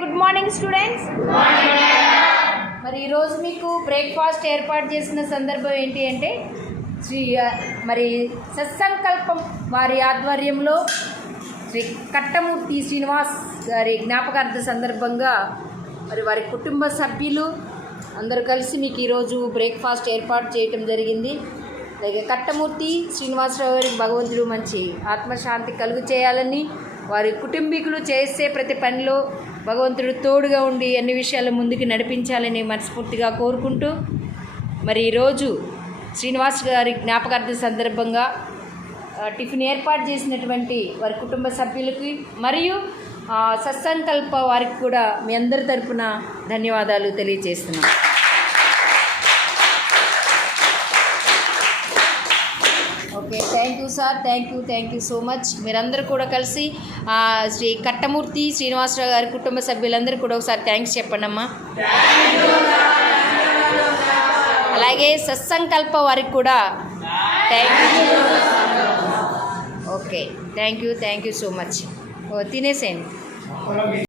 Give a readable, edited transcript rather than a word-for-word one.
Good morning students. మరి ఈరోజు మీకు బ్రేక్ఫాస్ట్ ఏర్పాటు చేసిన సందర్భం ఏంటి అంటే మరి సత్సంకల్పం వారి ఆధ్వర్యంలో శ్రీ కట్టమూర్తి శ్రీనివాస్ గారి జ్ఞాపకార్థ సందర్భంగా మరి వారి కుటుంబ సభ్యులు అందరూ కలిసి మీకు ఈరోజు బ్రేక్ఫాస్ట్ ఏర్పాటు చేయటం జరిగింది. అలాగే కట్టమూర్తి శ్రీనివాసరావు గారికి భగవంతుడు మంచి ఆత్మశాంతి కలుగు చేయాలని, వారి కుటుంబీకులు చేసే ప్రతి పనిలో భగవంతుడు తోడుగా ఉండి అన్ని విషయాలు ముందుకు నడిపించాలని మనస్ఫూర్తిగా కోరుకుంటూ, మరి ఈరోజు శ్రీనివాస్ గారి జ్ఞాపకార్థ సందర్భంగా టిఫిన్ ఏర్పాటు చేసినటువంటి వారి కుటుంబ సభ్యులకి మరియు సత్సంకల్ప వారికి కూడా మీ అందరి తరపున ధన్యవాదాలు తెలియజేస్తున్నాం. Okay, thank you sir, thank you so much. మీరందరూ కూడా కలిసి శ్రీ కట్టమూర్తి శ్రీనివాసరావు గారి కుటుంబ సభ్యులందరూ కూడా ఒకసారి థ్యాంక్స్ చెప్పండి అమ్మా. అలాగే సత్సంకల్ప వారికి కూడా thank you. Okay, thank you so much. తినేసేయండి.